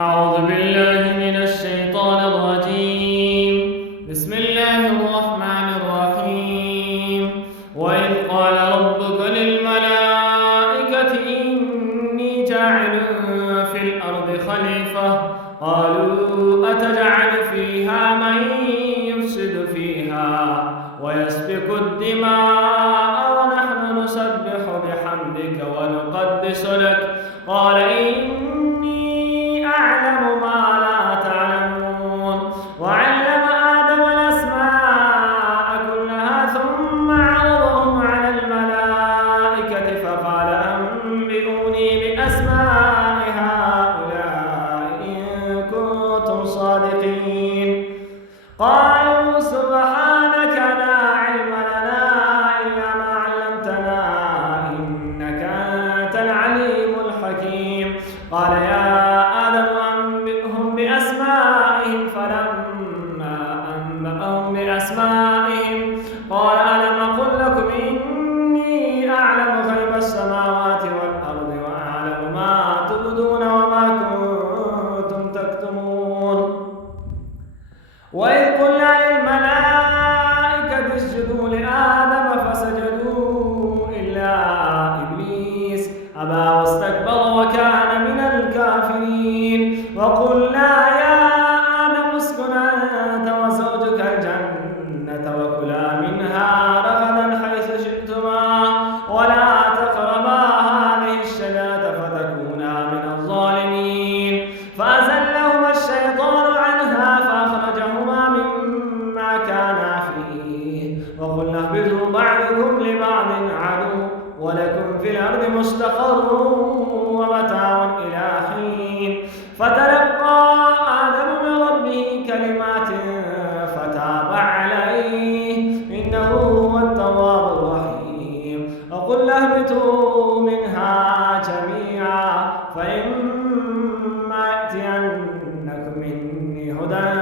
أعوذ بالله من الشيطان الرجيم. بسم الله الرحمن الرحيم. وإذ قال ربك للملائكة إني جاعل في الأرض خليفة قالوا أتجعل فيها من يفسد فيها ويسفك الدماء ونحن نسبح بحمدك ونقدس لك قال إني أعلم ما لا تعلمون. وعلم آدم الأسماء كلها ثم عرضهم على الملائكة فقال أنبئوني بأسماء هؤلاء إن كنتم صادقين. قالوا سبحانك لا علم لنا إلا ما علمتنا إنك أنت العليم الحكيم. قال يا آدم أنبئهم بأسمائهم فلما أنبأهم بأسمائهم قال ألم أقل لكم إني أعلم غيب السماوات والأرض وأعلم ما تبدون وما كنتم تكتمون. وإذ قلنا للملائكة اسجدوا لآدم فسجدوا إلا إبليس أبى واستكبر وكان من الكافرين. وقلنا يا آدم اسكن أنت وزوجك الجنة وكلا منها رغدا حيث شئتما ولا تقربا هذه الشجرة فتكونا من الظالمين. فأزلهما الشيطان عنها فأخرجهما مما كانا فيه وقلنا اهبطوا بعضكم لبعض عدو ولكم في الأرض مستقر ومتاع إلى حين. فتلقى آدم من ربه كلمات فتاب عليه إنه هو التواب الرحيم. وقلنا اهبطوا منها جميعا فإما يأتينكم مني هدى